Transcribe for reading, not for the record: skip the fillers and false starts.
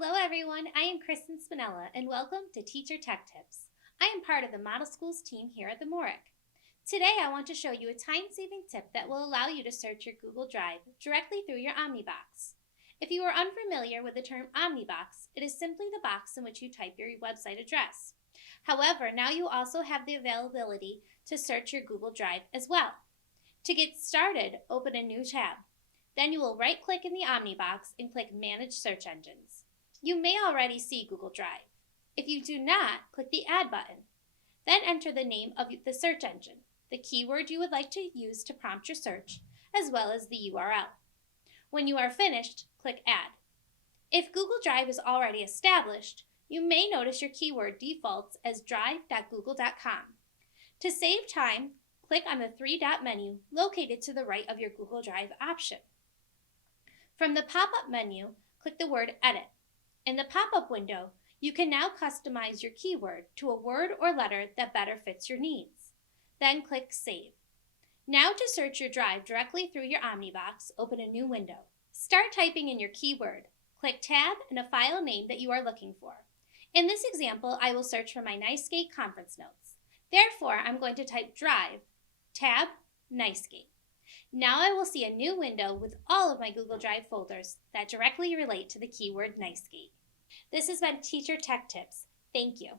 Hello everyone, I am Kristen Spinella and welcome to Teacher Tech Tips. I am part of the Model Schools team here at the Morick. Today I want to show you a time-saving tip that will allow you to search your Google Drive directly through your Omnibox. If you are unfamiliar with the term Omnibox, it is simply the box in which you type your website address. However, now you also have the availability to search your Google Drive as well. To get started, open a new tab. Then you will right-click in the Omnibox and click Manage Search Engines. You may already see Google Drive. If you do not, click the Add button. Then enter the name of the search engine, the keyword you would like to use to prompt your search, as well as the URL. When you are finished, click Add. If Google Drive is already established, you may notice your keyword defaults as drive.google.com. To save time, click on the three-dot menu located to the right of your Google Drive option. From the pop-up menu, click the word Edit. In the pop-up window, you can now customize your keyword to a word or letter that better fits your needs. Then click Save. Now to search your drive directly through your Omnibox, open a new window. Start typing in your keyword. Click Tab and a file name that you are looking for. In this example, I will search for my NiceGate conference notes. Therefore, I'm going to type Drive, Tab, NiceGate. Now I will see a new window with all of my Google Drive folders that directly relate to the keyword NiceGate. This has been Teacher Tech Tips. Thank you.